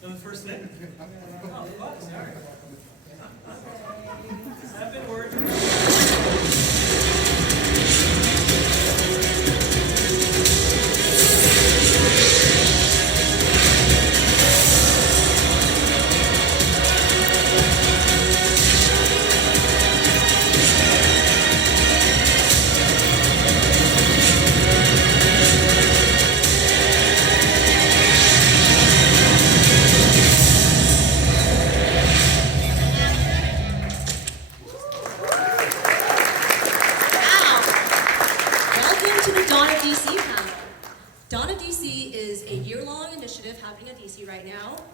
So the first thing? Oh, fuck, sorry. 7 words.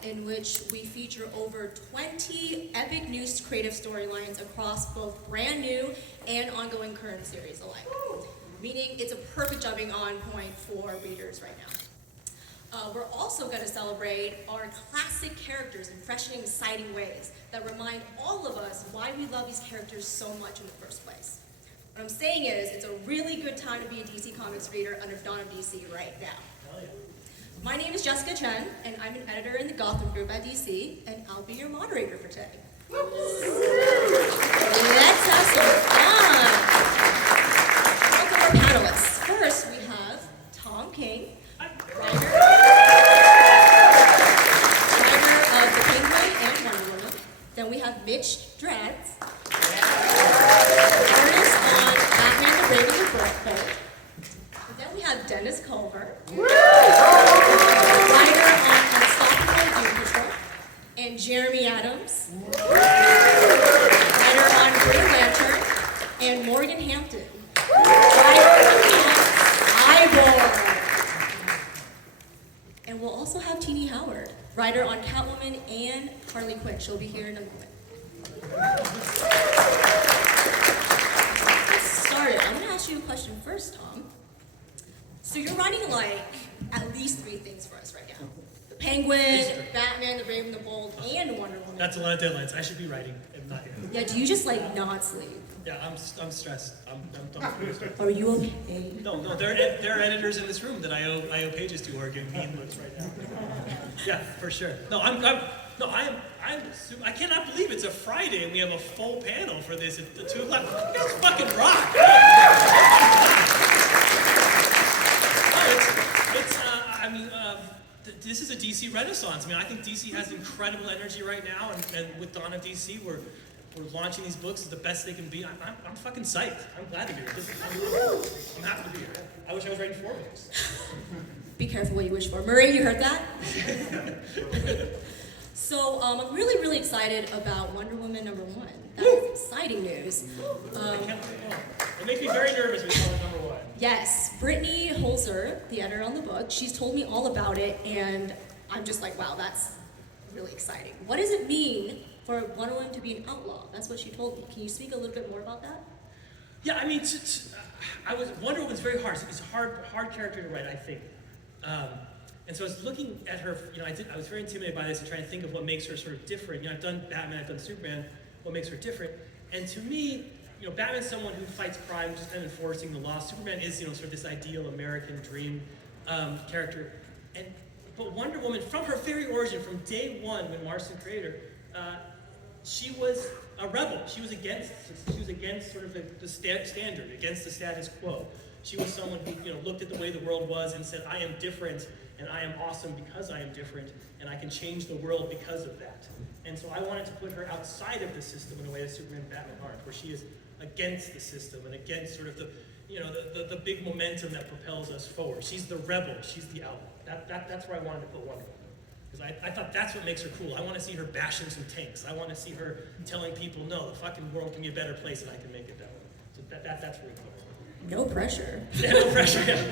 In which we feature over 20 epic new creative storylines across both brand new and ongoing current series alike. Meaning it's a perfect jumping on point for readers right now. We're also going to celebrate our classic characters in fresh and exciting ways that remind all of us why we love these characters so much in the first place. What I'm saying is, it's a really good time to be a DC Comics reader under Dawn of DC right now. Hell yeah. My name is Jessica Chen, and I'm an editor in the Gotham Group at DC, and I'll be your moderator for today. Let's have some fun! Welcome our panelists. First, we have Tom King, writer of The Penguin and Wonder Woman. Then we have Mitch Gerads, artist on Batman the Brave and the Bold. Then we have Dennis Culver, writer on Unstoppable Doom Patrol, and Jeremy Adams, writer on Green Lantern, and Morgan Hampton, writer on Cyborg. And we'll also have Tini Howard, writer on Catwoman and Harley Quinn. She'll be here in a moment. Let's start it. I'm going to ask you a question first, Tom. So you're writing like at least 3 things for us right now. The Penguin, Batman, the Brave and the Bold, and Wonder Woman. That's a lot of deadlines. I should be writing and not here. Yeah, do you just like not sleep? Yeah, I'm stressed. I'm Are you okay? No, there are editors in this room that I owe pages to who are giving mean looks right now. Yeah, for sure. No, I cannot believe it's a Friday and we have a full panel for this at 2 o'clock. You guys fucking rock. This is a DC renaissance. I mean, I think DC has incredible energy right now, and with Dawn of DC, we're launching these books as the best they can be. I'm fucking psyched. I'm glad to be here. I'm happy to be here. I wish I was writing 4 books. Be careful what you wish for. Murray, you heard that? So I'm really, really excited about Wonder Woman #1. That is exciting news. It makes me very nervous when you call it #1. Yes, Brittany Holzer, the editor on the book, she's told me all about it, and I'm just like, wow, that's really exciting. What does it mean for Wonder Woman to be an outlaw? That's what she told me. Can you speak a little bit more about that? Yeah, I mean, Wonder Woman's very hard. It's a hard character to write, I think. And so I was looking at her, I was very intimidated by this and trying to think of what makes her sort of different. I've done Batman, I've done Superman, what makes her different. And to me, Batman's someone who fights crime, just kind of enforcing the law. Superman is, sort of this ideal American dream character. But Wonder Woman, from her very origin, from day one when Marston created her, she was a rebel. She was against sort of the standard, against the status quo. She was someone who, looked at the way the world was and said, I am different, and I am awesome because I am different, and I can change the world because of that. And so I wanted to put her outside of the system in a way that Superman and Batman aren't, where she is against the system and against sort of the big momentum that propels us forward. She's the rebel. She's the outlaw. That's where I wanted to put Wonder Woman. Because I thought that's what makes her cool. I want to see her bashing some tanks. I want to see her telling people, no, the fucking world can be a better place and I can make it that way. So that's where we put her. No pressure. Yeah, no pressure, yeah.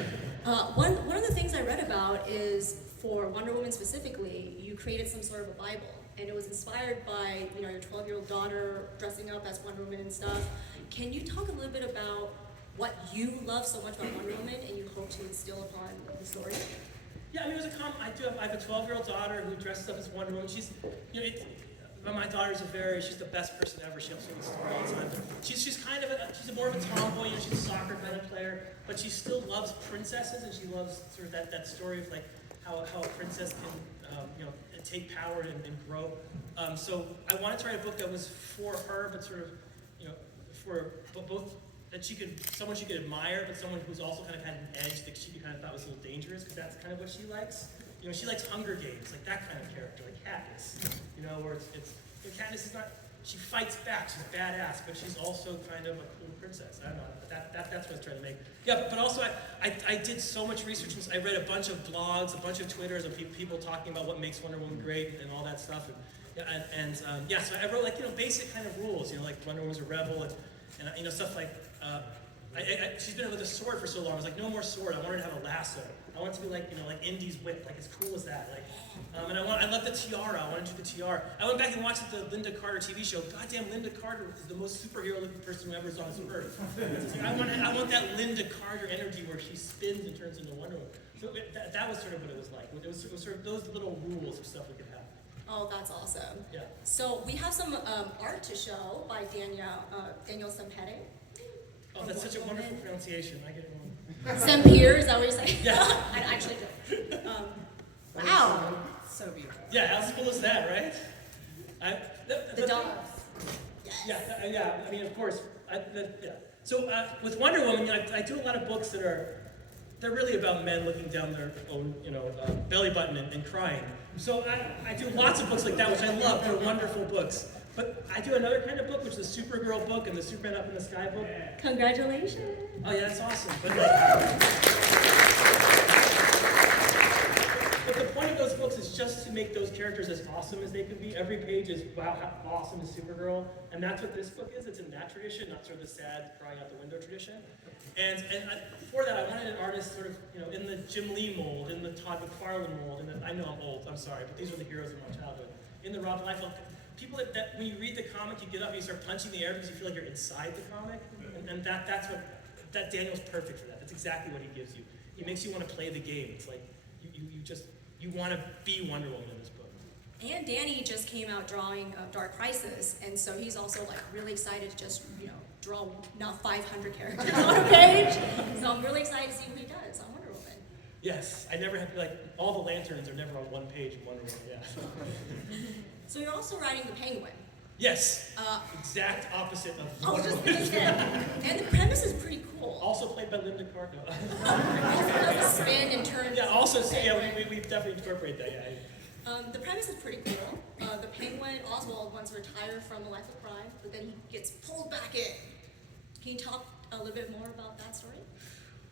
One of the things I read about is, for Wonder Woman specifically, you created some sort of a Bible. And it was inspired by, your 12-year-old daughter dressing up as Wonder Woman and stuff. Can you talk a little bit about what you love so much about Wonder Woman and you hope to instill upon the story? Yeah, I mean, I have a 12-year-old daughter who dresses up as Wonder Woman. She's, my daughter's she's the best person ever. She helps me with the story all the time. She's more of a tomboy. She's a soccer kind of player, but she still loves princesses, and she loves sort of that story of like how a princess can, take power and grow. So I wanted to write a book that was for her, but sort of, for both that someone she could admire, but someone who's also kind of had an edge that she kind of thought was a little dangerous, because that's kind of what she likes. She likes Hunger Games, like that kind of character, like Katniss. Where Katniss is not, she fights back, she's badass, but she's also kind of a cool princess. I don't know, but that's what I was trying to make. Yeah, but also I did so much research, and I read a bunch of blogs, a bunch of Twitters of people talking about what makes Wonder Woman great and all that stuff. So I wrote basic kind of rules, like Wonder Woman's a rebel, and stuff like, she's been with a sword for so long. I was like, no more sword. I want her to have a lasso. I want it to be like Indy's whip, like as cool as that. And I love the tiara. I want to do the tiara. I went back and watched the Linda Carter TV show. Goddamn, Linda Carter is the most superhero-looking person who ever is on this earth. I want that Linda Carter energy where she spins and turns into Wonder Woman. So that was sort of what it was like. It was sort of those little rules of stuff we could have. Oh, that's awesome. Yeah. So we have some art to show by Daniel Sempere. Oh, that's such a wonderful pronunciation. I get it wrong. Sempere, is that what you're saying? Yeah. I actually don't. Wow. So beautiful. Yeah, how cool is that, right? The dogs. Yes. Yeah. I mean, of course. So with Wonder Woman, I do a lot of books they're really about men looking down their own, belly button and crying. So I do lots of books like that, which I love. They're wonderful books. But I do another kind of book, which is the Supergirl book and the Superman Up in the Sky book. Congratulations. Oh yeah, that's awesome. But the point of those books is just to make those characters as awesome as they can be. Every page is, wow, how awesome is Supergirl? And that's what this book is. It's in that tradition, not sort of the sad, crying out the window tradition. And for that, I wanted an artist sort of, in the Jim Lee mold, in the Todd McFarlane mold, I know I'm old, I'm sorry, but these were the heroes of my childhood. In the Rob Liefeld, people that when you read the comic, you get up and you start punching the air because you feel like you're inside the comic. And that's what Daniel's perfect for that. That's exactly what he gives you. He makes you want to play the game. It's like, you want to be Wonder Woman in this book. And Danny just came out drawing Dark Crisis, and so he's also really excited to just draw not 500 characters on a page. So I'm really excited to see what he does on Wonder Woman. Yes, I never have all the lanterns are never on one page in Wonder Woman. Yeah. So you're also writing the Penguin. Yes. Exact opposite of Oh, Wonder just Woman. and the premise is pretty cool. Also played by Linda Carter. Spin and turn. Yeah. Also, we definitely incorporate that. Yeah. The premise is pretty cool. The Penguin, Oswald, wants to retire from a life of crime, but then he gets pulled back in. Can you talk a little bit more about that story?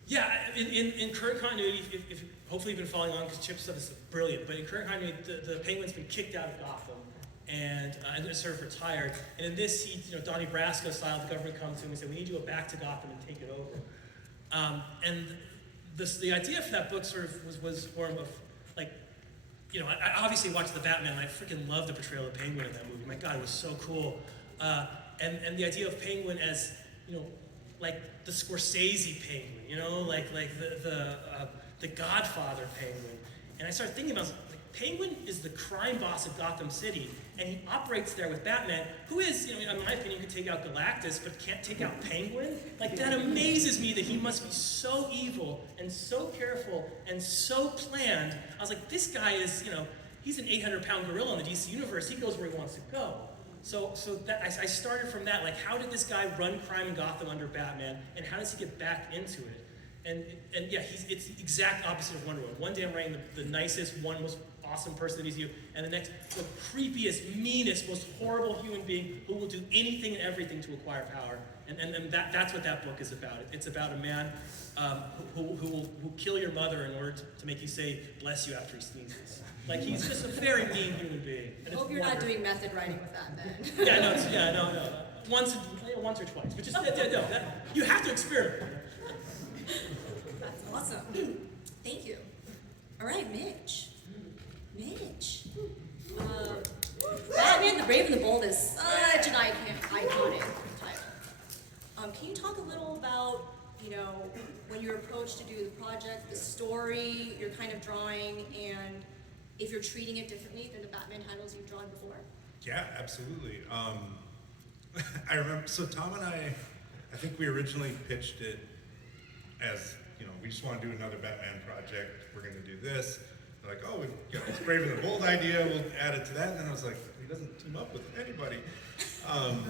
Yeah, in current continuity, if hopefully you've been following along, because Chip's stuff is brilliant, but in current continuity, the Penguin's been kicked out of Gotham and sort of retired. And in this, Donnie Brasco style, the government comes to him and said, we need you to go back to Gotham and take it over. And the idea for that book sort of was form of, I obviously watched the Batman, and I freaking love the portrayal of Penguin in that movie. My God, it was so cool. And the idea of Penguin as, like the Scorsese Penguin, like the Godfather Penguin. And I started thinking about, Penguin is the crime boss of Gotham City, and he operates there with Batman, who is, in my opinion, could take out Galactus, but can't take out Penguin. That amazes me that he must be so evil and so careful and so planned. I was like, this guy is, he's an 800-pound gorilla in the DC universe. He goes where he wants to go. So that I started from that. How did this guy run crime in Gotham under Batman, and how does he get back into it? And yeah, it's the exact opposite of Wonder Woman. One day I'm writing the nicest, one most awesome person that he's you, and the next, the creepiest, meanest, most horrible human being who will do anything and everything to acquire power. And that's what that book is about. It's about a man who will kill your mother in order to make you say bless you after he sneezes. He's just a very mean human being. I hope you're not doing method writing with that then. No. Once or twice, but just you have to experiment. That's awesome. Thank you. All right, Mitch. Batman the Brave and the Bold is such an iconic title. Can you talk a little about, when you're approached to do the project, the story you're kind of drawing, and if you're treating it differently than the Batman titles you've drawn before? Yeah, absolutely. I remember, so Tom and I think we originally pitched it as, we just want to do another Batman project. We're going to do this. They're like, oh, we've got this Brave and the Bold idea, we'll add it to that. And then I was like, he doesn't team up with anybody.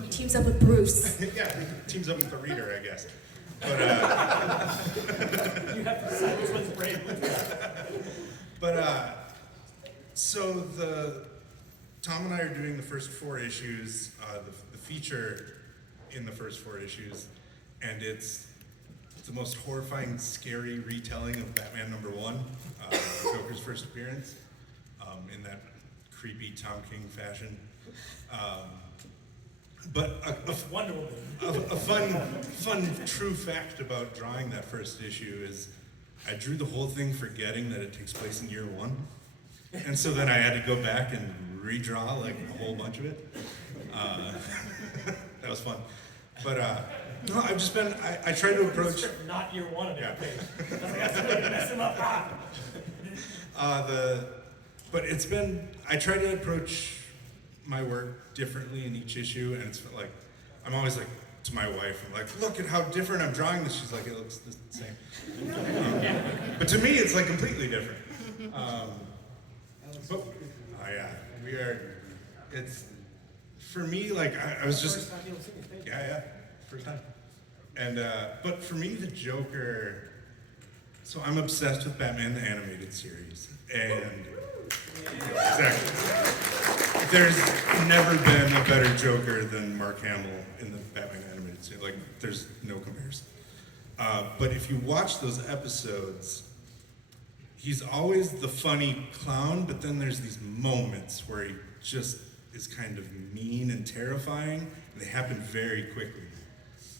He teams up with Bruce. Yeah, he teams up with the reader, I guess. But You have to decide which one's brave. So Tom and I are doing the first 4 issues, the feature in the first 4 issues, and it's the most horrifying, scary retelling of Batman #1, Joker's first appearance, in that creepy Tom King fashion. But a fun true fact about drawing that first issue is I drew the whole thing forgetting that it takes place in year 1. And so then I had to go back and redraw like a whole bunch of it. That was fun. But no, I've just been, I try to approach. Not year 1 of it. Yeah. That's really mess him up. But it's been, I try to approach my work differently in each issue, and it's like, I'm always like, to my wife, I'm like, look at how different I'm drawing this. She's like, it looks the same. But to me, it's like completely different. But, we are, it's, for me, like, I was just, first time. And, but for me, the Joker, so I'm obsessed with Batman the Animated Series, and exactly. There's never been a better Joker than Mark Hamill in the Batman Animated Series. Like, there's no comparison. But if you watch those episodes, he's always the funny clown, but then there's these moments where he just is kind of mean and terrifying, and they happen very quickly.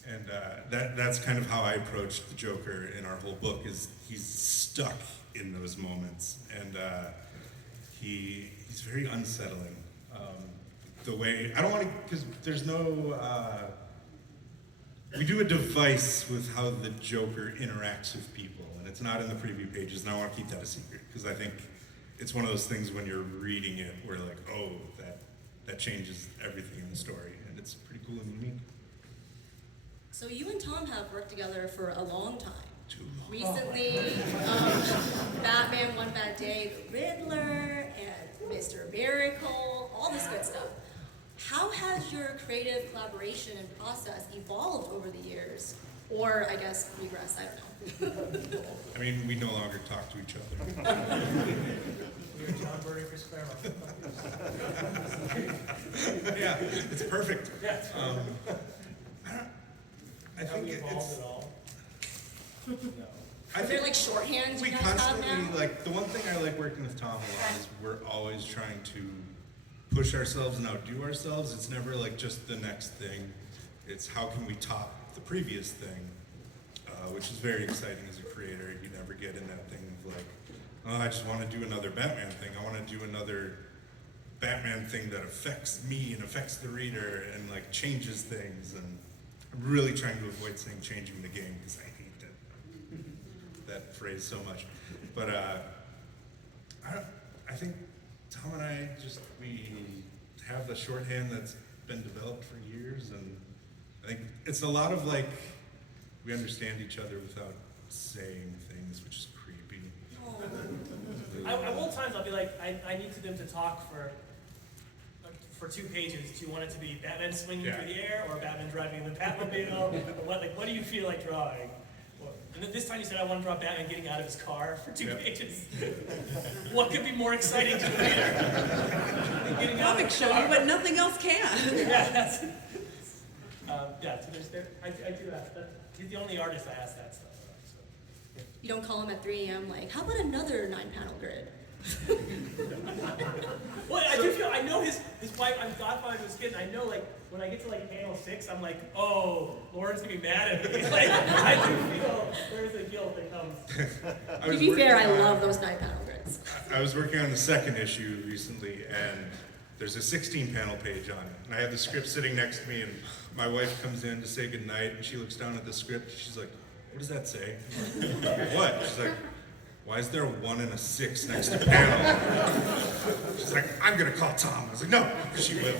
And that's kind of how I approached the Joker in our whole book, is he's stuck in those moments, and he's very unsettling. The way, I don't want to, because there's no, we do a device with how the Joker interacts with people, and it's not in the preview pages, and I want to keep that a secret, because I think it's one of those things when you're reading it where like, oh, that changes everything in the story, and it's pretty cool and unique. So you and Tom have worked together for a long time. Too long. Recently, Batman One Bad Day, The Riddler, and Mr. Miracle, all this good stuff. How has your creative collaboration and process evolved over the years? Or, I guess, regressed, I don't know. I mean, we no longer talk to each other. You're John Birdie for Sparrow. Yeah, it's perfect. Yeah. I think we evolved it's. at all? Are there like shorthands We you guys have constantly, now? like, the one thing I like working with Tom a lot is we're always trying to push ourselves and outdo ourselves. It's never like just the next thing. It's how can we top the previous thing, which is very exciting as a creator. You never get in that thing of like, oh, I just want to do another Batman thing. I want to do another Batman thing that affects me and affects the reader and like changes things. And I'm really trying to avoid saying changing the game because I hate that phrase so much. But I think Tom and I we have the shorthand that's been developed for years, and I think it's a lot of like, we understand each other without saying things, which is creepy. I will times I'll be like, I need them to talk for 2 pages. Do you want it to be Batman swinging through the air or Batman driving the Batmobile? Or what do you feel like drawing? And then this time you said I want to draw Batman getting out of his car for 2 pages. What could be more exciting to the reader? Getting out of Comic the show car. you what nothing else can. So I do that. He's the only artist I ask that stuff about. So. You don't call him at 3 a.m. like, how about another 9-panel grid? Well, I do feel, I know his wife, I'm godfather to his kid, and I know like, when I get to like panel 6, I'm like, oh, Lauren's gonna be mad at me. Like, I do feel there's a guilt that comes. To be fair, I love those 9-panel grids. I was working on the second issue recently, and there's a 16-panel page on it. And I have the script sitting next to me, and my wife comes in to say goodnight, and she looks down at the script, she's like, what does that say? I'm like, what? She's like, why is there a 1 and a 6 next to panel? She's like, I'm gonna call Tom. I was like, no, she will.